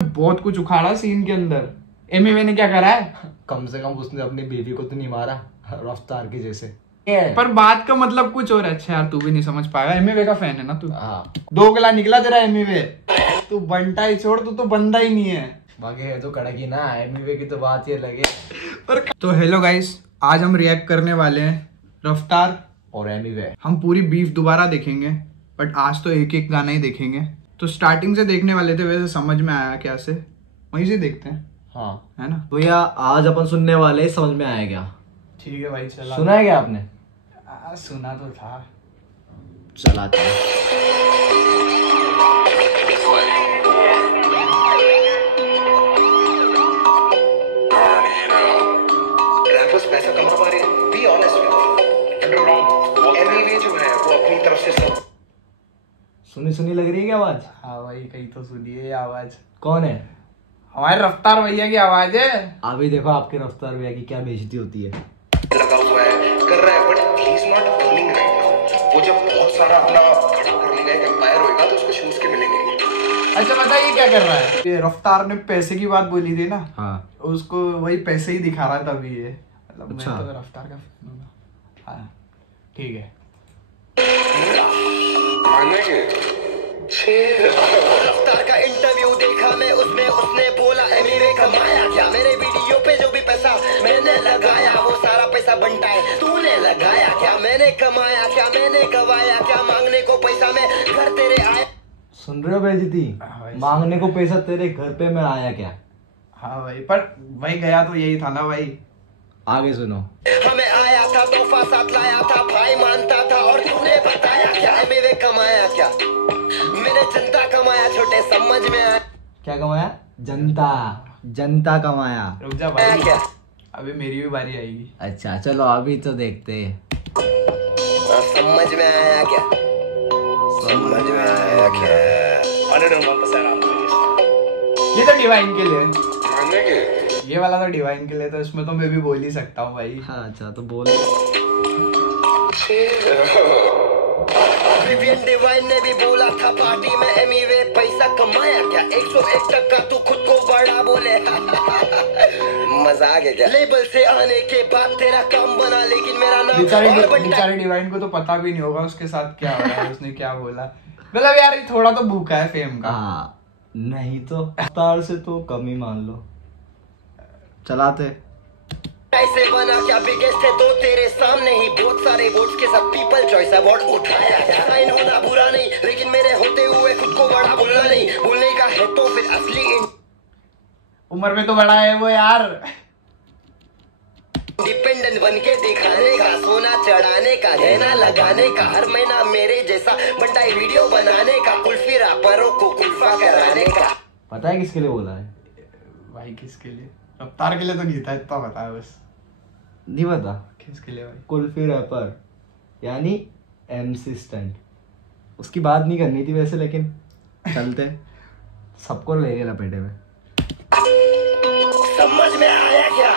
बहुत कुछ उखाड़ा सीन के अंदर। एमिवे ने क्या करा है? कम से कम उसने अपनी बीवी को तो नहीं मारा रफ्तार की जैसे। पर बात का मतलब कुछ और है। अच्छा यार तू भी नहीं समझ पाएगा, एमिवे का फैन है ना तू। हाँ, दोगला निकला तेरा एमिवे। तू बंटा ही छोड़, तू तो बंदा ही नहीं है। बाकी है तो कड़क ही ना, एमिवे की तो बात ही अलग है। तो हेलो गाइस, आज हम रिएक्ट करने वाले हैं रफ्तार और एमिवे। हम पूरी बीफ दोबारा देखेंगे, बट आज तो एक एक गाना ही देखेंगे। तो स्टार्टिंग से देखने वाले थे, वैसे समझ में आया क्या से, वहीं से देखते हैं। हाँ है ना भैया, आज अपन सुनने वाले हैं, समझ में आया क्या? ठीक है भाई, चला। सुना है क्या आपने? सुना तो था। चलाते हैं। रैपर्स पैसा कमा पा रहे हैं, be honest with me. Underground Emiway जो है वो अपनी तरफ से सब सुनी सुनी लग रही है क्या आवाज? हाँ भाई, कहीं तो सुनिए आवाज। कौन है? हमारे रफ्तार भैया की आवाज है। अभी देखो आपके रफ्तार भैया की क्या बेइज्जती होती है। लगा हुआ है, कर रहा है, but he is not earning right now. वो जब बहुत सारा अपना खड़ा कर लेगा, एक एम्पायर होएगा, तो उसको शूज के मिलेंगे। अच्छा बताइए क्या कर रहा है ये? रफ्तार ने पैसे की बात बोली थी ना। हाँ, उसको वही पैसे ही दिखा रहा था अभी ये। मतलब अच्छा। मैं तो रफ्तार का fan हूं ना। हाँ ठीक है। रफ्तार का इंटरव्यू देखा मैं, उसमें उसने बोला एमिवे कमाया क्या? मेरे वीडियो पे जो भी पैसा मैंने लगाया, वो सारा पैसा बनता है तूने लगाया क्या? मैंने कमाया क्या? मैंने गवाया क्या? मांगने को पैसा मैं घर तेरे आया। सुन रहे हो बेइज्जती? हाँ भाई, मांगने को पैसा तेरे घर पे मैं आया क्या? हाँ भाई, पर भाई गया तो यही था ना भाई। आगे सुनो। हमें आया था, तोहफा साथ लाया था, भाई मानता था, और तूने बताया क्या? एमिवे कमाया क्या? मैंने जनता कमाया, छोटे समझ में आया क्या कमाया? जनता, जनता कमाया। रुक जा भाई, क्या? अभी मेरी भी बारी आएगी। अच्छा चलो अभी तो देखते हैं। समझ में आया क्या? समझ में आया क्या? 101% ये तो डिवाइन के लिए, ये वाला तो डिवाइन के लिए, तो इसमें तो मैं भी बोल ही सकता हूँ भाई। हाँ अच्छा तो बोल। विवियन डिवाइन ने भी बोला था पार्टी में, एमिवे पैसा कमाया क्या? 101% तू खुद को बड़ा बोले। मजाक है क्या? लेबल से आने के बाद तेरा काम बना, लेकिन मेरा नाम बेचारे डिवाइन को तो पता भी नहीं होगा उसके साथ क्या हो रहा है, उसने क्या बोला। मतलब यार ये थोड़ा तो भूखा है फेम का। हाँ नहीं तो रफ्तार से तो कम ही मान लो। चलाते। ऐसे बना क्या? बिगेस्ट है तो तेरे सामने ही बहुत सारे वोट्स के साथ पीपल चॉइस अवार्ड उठाया। साइन होना बुरा नहीं, लेकिन मेरे होते हुए खुद को बड़ा भूलना नहीं। भूलने का है तो फिर असली उम्र में तो बड़ा है वो यार। इंडिपेंडेंट बन के दिखाने का, सोना चढ़ाने का, गहना लगाने का, हर महीना मेरे जैसा बंटाई वीडियो बनाने का, कुल्फी रापरों को कुल्फा कराने का। पता है किसके लिए बोला है भाई? किसके लिए? रफ्तार के लिए तो नहीं था, इतना पता है बस। नहीं पता? किसके लिए भाई? कुल्फी रैपर यानी MC स्टंट। उसकी बात नहीं करनी थी वैसे, लेकिन चलते। सबको ले गए लपेटे में। समझ में आया क्या?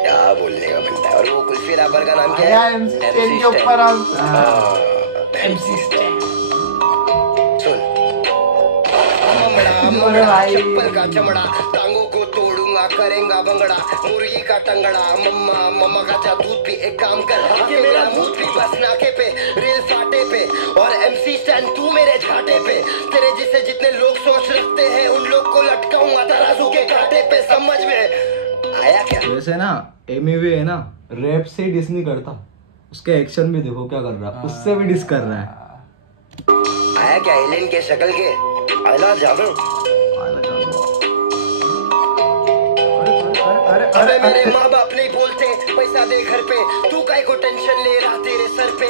क्या बोलने का बनता है? और वो कुल्फी रैपर का नाम क्या है? MC स्टैंड के ऊपर MC स्टैंड। सुन ममड़ा भाई, चप्पल का चमड़ा, टांगों को तोड़ूंगा, करेंगा बंगड़ा, मुर्गी का टंगड़ा, मम्मा का जा दूध भी एक काम कर, ये मेरा मूड भी बस नाके पे, रेल फाटे पे, और MC स्टैंड तू मेरे झाटे पे। तेरे जिसे जितने लोग सोच रखते हैं, उन लोग को लटकाऊंगा तराजू के कांटे पे। समझ में आया क्या? वैसे ना एमिवे है ना, रैप से ही डिस नहीं करता, उसके एक्शन भी देखो क्या कर रहा है, उससे भी डिस कर रहा है। आया क्या? एलियन के शक्ल के आला जादू। अरे मेरे माँ बाप नहीं बोलते पैसा दे घर पे, तू काहे को टेंशन ले रहा तेरे सर पे?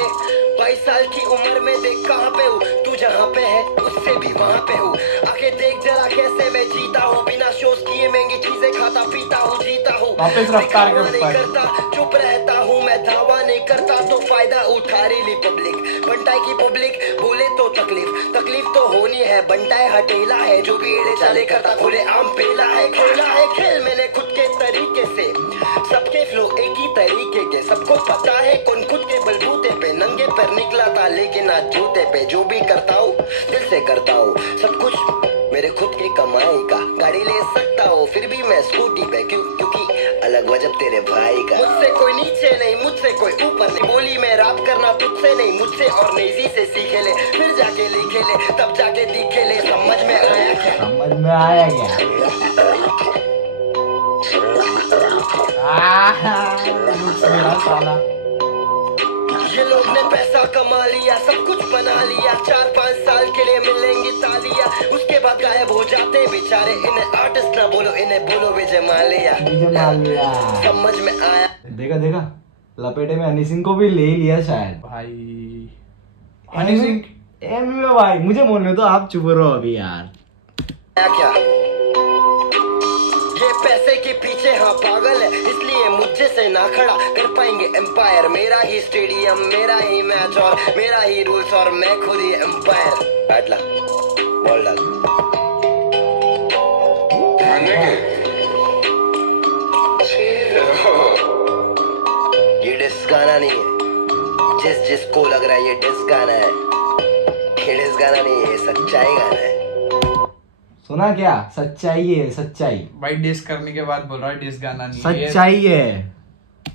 22 साल की उम्र में देख कहाँ पे हूँ, तू जहाँ पे है उससे भी वहाँ पे हूँ। आके देख जरा कैसे मैं जीता हूँ, बिना शोज किए महंगी चीजें खाता पीता हूँ, जीता हूँ। वापस रफ्तार के नहीं करता, चुप रहता हूँ मैं, धावा नहीं करता तो फायदा उठा रही पब्लिक। बंटाई की पब्लिक बोले तो तकलीफ, तकलीफ तो होनी है। बंटाई हटेला है, जो भी एड़े चाले करता खुले आम पेला है। खेला है खेल मैंने खुद के तरीके से, सबके फ्लो एक ही तरीके के। सबको पता है कौन खुद के बलबूते पे नंगे पर निकला था, लेकिन आज जूते पे। जो भी करता हूँ दिल से करता हूँ, सब कुछ मेरे कमाई का। गाड़ी ले सकता हो फिर भी मैं स्कूटी पे, क्योंकि अलग वजब तेरे भाई का। मुझसे कोई नीचे नहीं, मुझसे कोई ऊपर नहीं, बोली मैं राप करना तुझसे नहीं, मुझसे और नेजी से सीखे ले, फिर जाके लिखे ले, तब जाके दिखे ले। समझ में आया क्या? समझ में आया क्या? साला ये लोग ने पैसा कमा लिया, सब कुछ बना लिया, 4-5 साल के लिए मिलेंगी तालियां, उसके बाद गायब हो जाते बेचारे। इन्हें आर्टिस्ट ना बोलो, इन्हें बोलो विजय माल्या। समझ में आया? देखा देखा, लपेटे में हनी सिंह को भी ले लिया शायद। भाई हनी सिंह एमी में भाई मुझे बोलने तो, आप चुप रहो अभी यार। क्या ये पैसे के पीछे हाँ पागल है, इसलिए मुझे से ना खड़ा कर पाएंगे एम्पायर। मेरा ही स्टेडियम, मेरा ही मैच और मेरा ही रूल्स, और मैं खुद ही एम्पायर। बैठ ला, बॉल डाल। ये डिस्क गाना नहीं है, जिसको लग रहा है ये डिस्क गाना है, ये डिस्क गाना नहीं है, ये सच्चाई गाना है। सुना क्या? सच्चाई है, सच्चाई। भाई डिस करने के बाद बोल रहा है डिस गाना नहीं है, सच्चाई है।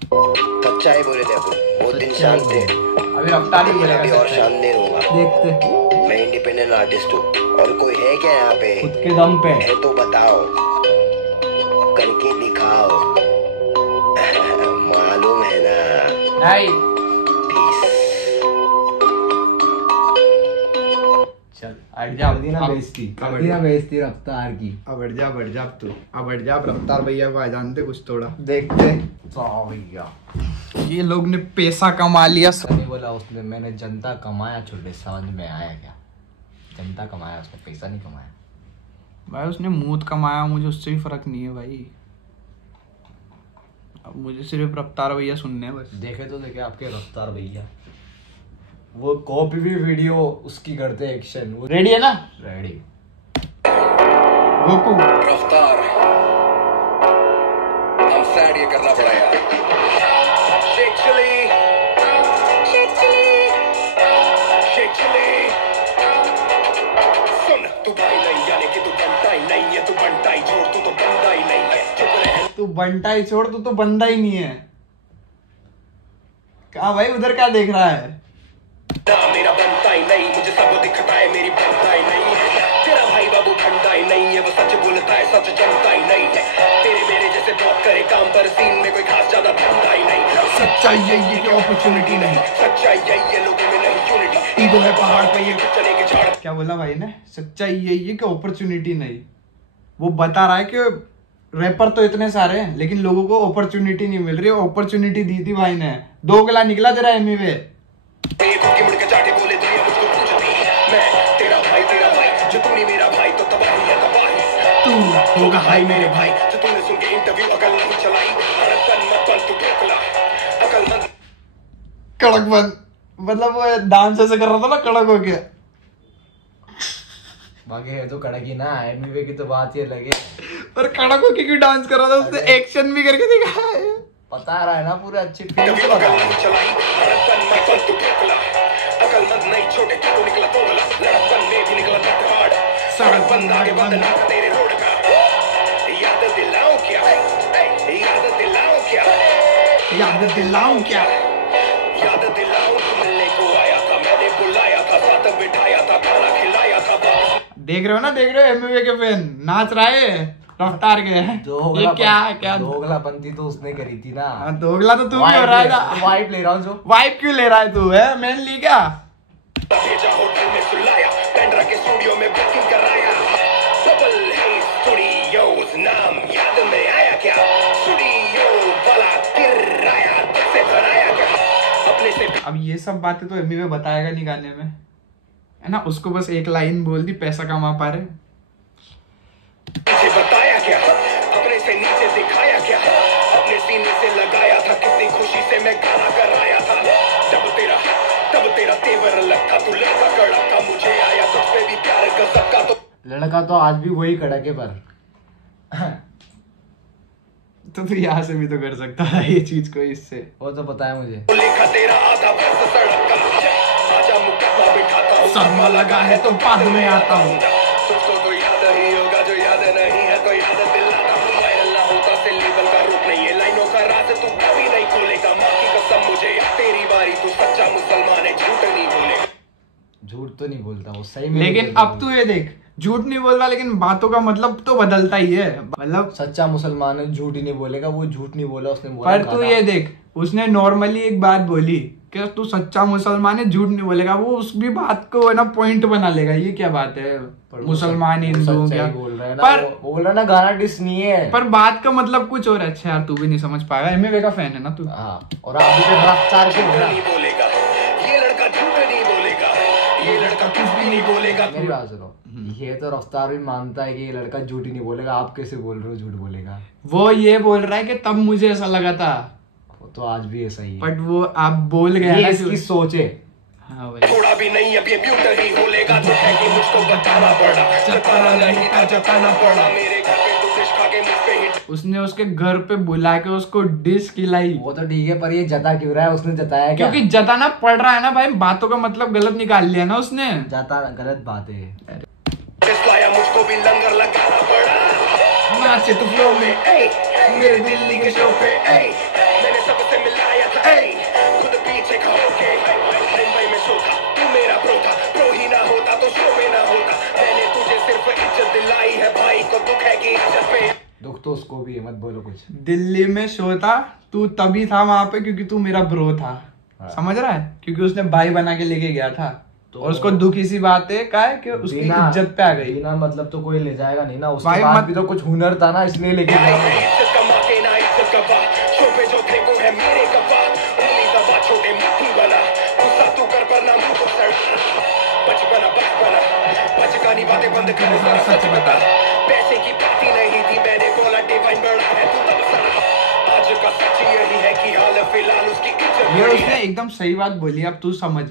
सच्चाई बोले थे अपन, बहुत दिन शांत थे। अभी रफ्तार ही बोलेगा अभी और शांत नहीं रहूंगा। देखते, मैं इंडिपेंडेंट आर्टिस्ट हूँ, और कोई है क्या यहाँ पे? खुद के दम पे है तो बताओ, करके दिखाओ। मालूम है ना? नहीं। चल हट जा, कर दी ना बेइज्जती, कर दी ना बेइज्जती रफ्तार की। अब हट जा, बढ़ जा तू, अब हट जा। रफ्तार भैया को आ जानते कुछ थोड़ा। देखते भैया, ये लोग ने पैसा कमा लिया। नहीं बोला उसने, मैंने जनता कमाया छोटे। समझ में आया क्या? जनता कमाया, उसने पैसा नहीं कमाया भाई। उसने मूत कमाया, मुझे उससे भी फर्क नहीं है भाई। अब मुझे सिर्फ रफ्तार भैया सुनने हैं बस। देखे तो देखे आपके रफ्तार भैया, वो कॉपी भी वीडियो उसकी करते एक्शन। वो रेडी है ना? रेडी। गोकू रफ्तार, हम सैड ये करना पड़ा यार। शेख चिली, शेख चिली, शेख चिली। सुन तू भाई नहीं, यानी कि तू बनता ही नहीं है, तू बनता ही छोड़, तू तो बनता ही नहीं है। चुप रह, तू बनता ही छोड़, तू तो बंदा ही नहीं है। कहा भाई, उधर क्या देख रहा है? ना मेरा बनता ही नहीं, मुझे सब दिखता है, मेरी बनता ही नहीं है। तेरा भाई बाबू ठंडा ही नहीं है, वो सच बोलता है, सच जनता ही नहीं है। तेरे मेरे जैसे बहुत करे काम, पर सीन में कोई खास ज्यादा ठंडा ही नहीं। सच्चाई यही है कि अपॉर्चुनिटी नहीं, सच्चाई यही है लोगों में नहीं यूनिटी। ईगो है पहाड़ पे ये चले के झाड़। क्या बोला भाई ने? सच्चाई यही है कि अपॉर्चुनिटी नहीं। वो बता रहा है कि रैपर तो इतने सारे हैं, लेकिन लोगों को अपॉर्चुनिटी नहीं मिल रही। अपॉर्चुनिटी दी थी भाई ने। 2 गला निकला तेरा एमी वे। तू होगा हाई मेरे भाई, जो तूने सुन के इंटरव्यू अकल नहीं चलाई। तू ठोकला अकलमंद कड़क बंद, मतलब वो डांस ऐसे कर रहा था ना कड़क होके। बाकी है तो कड़क ही ना, एमी की तो बात ही अलग है। पर कड़क होके क्यों डांस कर रहा था? उसने एक्शन भी करके दिखाया है। पता रहा है ना, पूरे अच्छी फील से बता रहा है। तू ठोकला अकलमंद नहीं, छोटे तू निकला तोगला, लड़कपन में भी निकला पहाड़, सड़क बंद आगे बंद तेरे रोड का। याद दिलाऊं क्या, याद दिलाऊं क्या, याद दिलाऊं क्या, याद दिलाऊं तू मिलने को आया था, मैंने बुलाया था, साथ बिठाया था, खाना खिलाया था। देख रहे हो ना, देख रहे हो एमवे के फैन नाच रहा है रफ्तार के। ये क्या क्या दोगलापंती तो उसने करी थी ना। दोगला तो तू भी हो रहा था। वाइप ले रहा हूँ जो। वाइप क्यों ले रहा है तू? है मैन ली क्या? भेजा होटल में सुलाया, टेंडर के स्टूडियो में बुकिंग कराया। डबल है स्टूडियोज, नाम याद में आया क्या? स्टूडियो वाला किराया से भराया क्या? अपने से अब ये सब बातें तो एमी में बताएगा नहीं गाने में, है ना? उसको बस एक लाइन बोल दी, पैसा कमा पा रहे। बताया क्या? अपने से नीचे दिखाया क्या? अपने सीने से लगाया था, कितनी खुशी से मैं गाना कराया था। तब तेरा तेवर अलग था, तू लड़का कड़क था, मुझे आया तुझ पे भी प्यार गजब का। तो लड़का तो आज भी वही कड़क है, पर तो तू यहाँ से भी तो कर सकता है ये चीज को। इससे वो तो पता है मुझे। लिखा तेरा आधा वर्ष सड़क का, आजा मुकद्दमा बिठाता हूँ, सरमा लगा है तो बाद में आता हूँ। तुझको तो याद ही होगा जो याद झूठ तो नहीं बोलता वो, सही में लेकिन नहीं बोलता अब तू ये देख, झूठ नहीं बोल रहा लेकिन बातों का मतलब तो बदलता ही है। मतलब सच्चा मुसलमान है, झूठ ही नहीं बोलेगा, वो झूठ नहीं बोला, उसने बोला पर तू ये देख, उसने नॉर्मली एक बात बोली कि तू सच्चा मुसलमान है, झूठ नहीं बोलेगा, वो उस भी बात को है ना पॉइंट बना लेगा। ये क्या बात है, मुसलमान हिंदू क्या बोल रहा है ना, पर वो बोल रहा है ना गाना डिस नहीं है, पर बात का मतलब कुछ और है। अच्छा यार तू भी नहीं समझ पाएगा, एमवे का फैन है ना तू। हाँ, और आप भी रफ्तार के हो नहीं बोलेगा ये लड़का, झूठ नहीं बोलेगा ये लड़का, कुछ भी नहीं बोलेगा। मेरी बात सुनो, ये तो रफ्तार भी मानता है कि ये लड़का झूठ ही नहीं बोलेगा, आप कैसे बोल रहे हो झूठ बोलेगा? वो ये बोल रहा है कि तब मुझे ऐसा लगा था, वो तो आज भी ऐसा ही है, बट वो आप बोल गए ये ना इसकी सोच है। हाँ भाई, थोड़ा भी नहीं अब ये ब्यूटर ही बोलेगा, जो है कि मुझको बताना पड़ा, जताना नहीं था जताना पड़ा, मेरे घर पे तू डिश खा के मुझ पे हिट। उसने उसके घर पे बुला के उसको डिश खिलाई, वो तो ठीक है, पर ये जता क्यों रहा है? उसने जताया क्या? क्योंकि जताना पड़ रहा है ना भाई, बातों का मतलब गलत निकाल लिया ना उसने। जता गलत बात है। लाया मुझको भी लंगर लगाना पड़ा, नाचे तो फ्लो में मेरे दिल्ली के शो पे मैंने सबसे मिलाया था, खुद पीछे खड़े के मुंबई में शो था, तू मेरा प्रो था, प्रो ही ना होता तो शो में ना होता, मैंने तुझे सिर्फ इज्जत दिलाई है, भाई को दुख है कि इज्जत पे। दुख तो उसको भी है, मत बोलो कुछ। दिल्ली में शो था, तू तभी था वहां पे क्योंकि तू मेरा ब्रो था। समझ रहा है, क्योंकि उसने भाई बना के लेके गया था, और उसको दुख इसी बात है का है कि उसकी इज्जत पे आ गई ना, मतलब तो कोई ले जाएगा नहीं ना, उसके भाई बाद मत- भी तो कुछ हुनर था ना, इसलिए लेके गया। इज्जत कमा के ना इज्जत कमा, शो पे जो थे वो है मेरे कपा, उंगली दबा छोटे मुट्ठी बना, गुस्सा तू कर पर ना मुंह को सड़, बचकानी बातें बंद कर, सच बता, पैसे की बात ही नहीं थी, मैंने बोला डिवाइन बड़ा है तू तब सड़ा, आज का सच यही है कि हाल फिलहाल उसकी इज्जत ये बड़ी उसने है। एकदम सही बात बोली। अब तू समझ,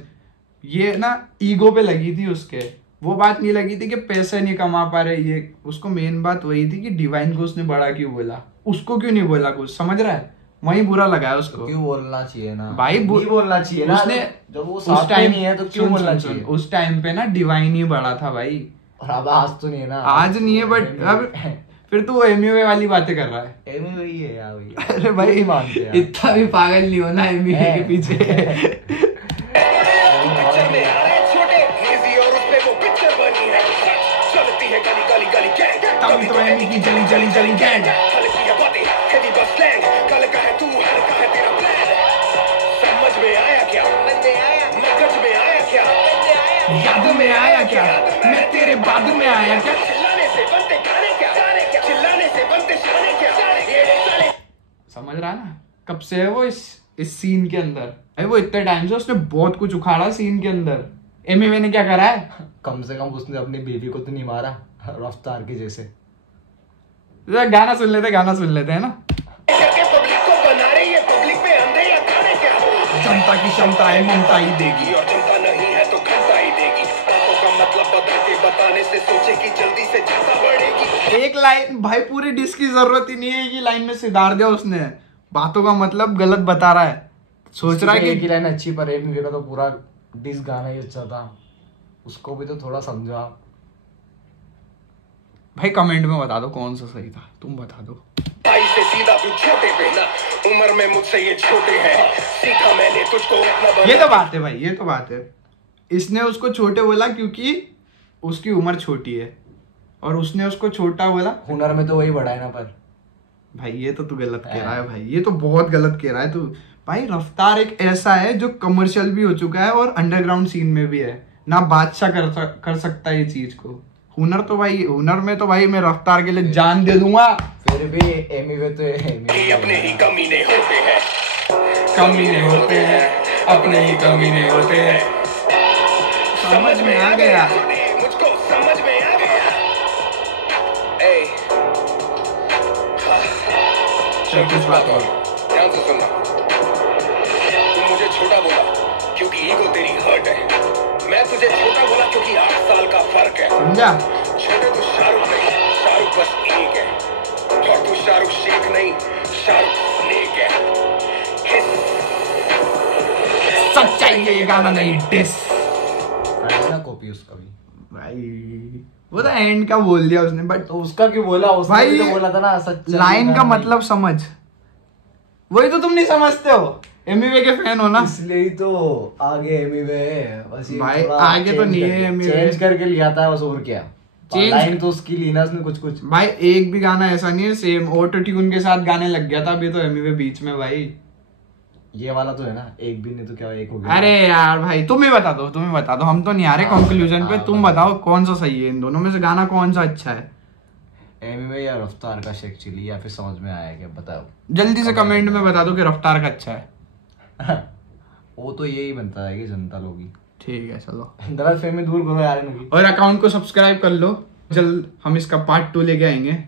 ये ना ईगो पे लगी थी उसके, वो बात नहीं लगी थी कि पैसे नहीं कमा पा रहे, ये उसको मेन बात वही थी कि डिवाइन को उसने बड़ा क्यों बोला, उसको क्यों नहीं बोला कुछ, समझ रहा है, वही बुरा लगा है उसको। क्यों बोलना चाहिए ना भाई नहीं बोलना चाहिए ना, उसने जब वो उस साथ में टाइम नहीं है तो क्यों बोलना चाहिए? उस टाइम पे ना डिवाइन ही बड़ा था भाई, और अब आज तो नहीं है ना, आज नहीं है, बट अब फिर तू एमयूए वाली बातें कर रहा है। एमी वही है यार, वही है। अरे भाई नहीं मानते यार। इतना भी पागल नहीं होना एमयूए के पीछे। पिक्चर में आ रहे छोटे निजी और उसपे वो पिक्चर बनी है, चलती है गली गली गली गैंग, तभी तो एमी की जली जली जली गैंग। हल्की है बातें हेवी बस स्लैंग, कल का है तू हल्का है तेरा प्लान, समझ में आया क्या, मगज में आया क्या, याद में आया क्या, मैं तेरे बाद में आया क्या। चिल्लाने से बनते गाने क्या, चिल्लाने से बनते शाने क्या, ये साले समझ रहा है ना, कब से है वो इस सीन के अंदर। अरे वो इतने टाइम से उसने बहुत कुछ उखाड़ा सीन के अंदर, एमवे ने क्या करा है? कम से कम उसने अपनी बेबी को तो नहीं मारा रफ्तार के जैसे। गाना सुन लेते हैं ना। करके पब्लिक को बना रही है, पब्लिक में अंधे या काने क्या, जनता की क्षमता है ममता ही देगी, और जनता नहीं है तो घंटा ही देगी, बातों का मतलब बदल के बताने से सोचे कि जल्दी से जनता बढ़ेगी। एक लाइन भाई पूरी डिश की जरूरत ही नहीं है, एक ही लाइन में सुधार दिया उसने, बातों का मतलब गलत बता रहा है, सोच रहा है एक ही कि लाइन अच्छी, पर एमी का तो पूरा डिस गाना ही अच्छा था, उसको भी तो थोड़ा समझा। भाई कमेंट में बता दो कौन सा सही था, तुम बता दो। भाई से सीधा तू छोटे पे ना, उम्र में मुझसे ये छोटे हैं, सीखा मैंने तुझको अपना बना। ये तो बात है भाई, ये तो बात है, इसने उसको छोटे बोला क्योंकि उसकी उम्र छोटी है, और उसने उसको छोटा बोला। हुनर में तो वही बड़ा है ना, पर भाई ये तो तू गलत कह रहा है भाई, ये तो बहुत गलत कह रहा है तू भाई। रफ्तार एक ऐसा है जो कमर्शियल भी हो चुका है और अंडरग्राउंड सीन में भी है ना, बादशाह कर सकता है ये चीज को। हुनर तो भाई, हुनर में तो भाई मैं रफ्तार के लिए जान दे दूंगा। फिर भी एमी वे तो ये अपने ही कमीने होते हैं, कमीने होते हैं, अपने ही कमीने होते हैं। समझ में आ गया, मुझको समझ में आ गया। ए, चल कुछ बात और। ध्यान से सुनना, तुम मुझे छोटा बोला क्योंकि ईगो तेरी हर्ट है, मैं तुझे छोटा बोला क्योंकि 8 साल का फर्क है, समझा? छोटे तो शाहरुख नहीं, शाहरुख बस एक है, और तू शाहरुख शेख नहीं, शाहरुख स्नेक है। सच्चाई है ये गाना नहीं डिस। ना कॉपी उसका भी भाई वो तो एंड का बोल दिया उसने, बट तो उसका क्यों बोला? उसने भाई भी तो बोला था ना सच्चाई लाइन का गाना नहीं। मतलब समझ, वही तो तुम नहीं समझते हो। एमिवे के फैन हो ना? इसलिए ही तो आगे एमिवे है बस। ये भाई थोड़ा आगे तो change नहीं है करके- एमिवे। चेंज करके लिया था बस, और क्या। Change- लाइन तो उसकी ली ना उसने कुछ। भाई एक भी गाना ऐसा नहीं है सेम ऑटो ट्यून के साथ गाने लग गया था अभी तो एमिवे बीच में भाई। ये वाला तो है ना, एक भी नहीं तो क्या एक हो गया। अरे यार भाई तुम ही बता दो, हम तो नहीं आ रहे कंक्लूजन पे। तुम बताओ कौन सा सही है इन दोनों में से, गाना कौन सा अच्छा है? एमिवे या रफ्तार का शेक चिली, या फिर समझ में आया क्या बताओ। जल्दी से कमेंट में बता दो कि रफ्तार का अच्छा है। वो तो यही बनता है कि जनता लोग ही। ठीक है चलो, गलत फहमी दूर करो यार इनकी। और अकाउंट को सब्सक्राइब कर लो, जल्द हम इसका पार्ट 2 लेके आएंगे।